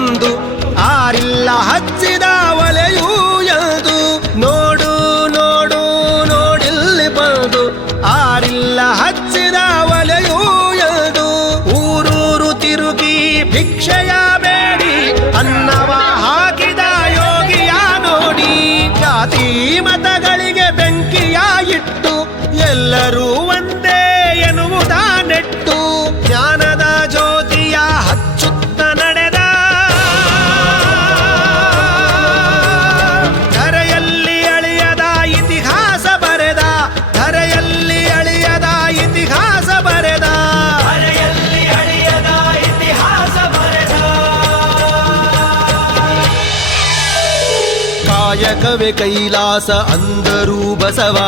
ಬಂದು ಕಾಯಕವೇ ಕೈಲಾಸ ಅಂದರೂ ಬಸವ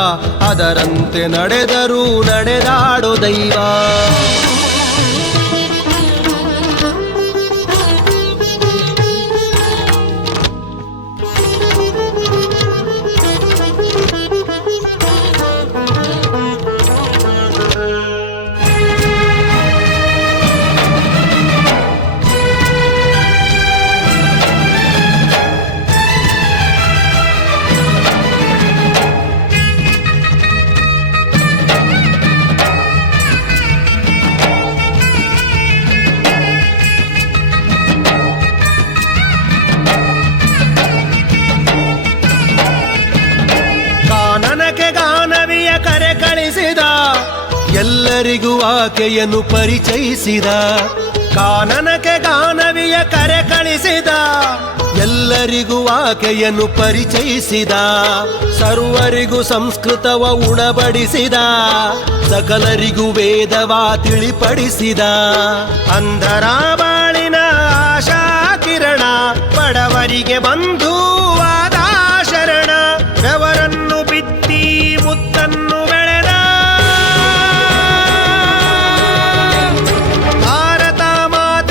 ಅದರಂತೆ ನಡೆದರೂ ನಡೆದಾಡೋ ದೈವ. ಎಲ್ಲರಿಗೂ ಆಕೆಯನ್ನು ಪರಿಚಯಿಸಿದ. ಕಾನನಕ್ಕೆ ಗಾನವಿಯ ಕರೆ ಕಳಿಸಿದ. ಎಲ್ಲರಿಗೂ ಆಕೆಯನ್ನು ಪರಿಚಯಿಸಿದ. ಸರ್ವರಿಗೂ ಸಂಸ್ಕೃತವ ಉಣಬಡಿಸಿದ. ಸಕಲರಿಗೂ ವೇದವ ತಿಳಿಪಡಿಸಿದ. ಅಂಧರ ಬಾಳಿನ ಆಶಾ ಕಿರಣ ಬಡವರಿಗೆ ಬಂಧುವಾದ ಶರಣ ರವರನ್ನು ಬಿತ್ತಿ ಮುತ್ತನ್ನು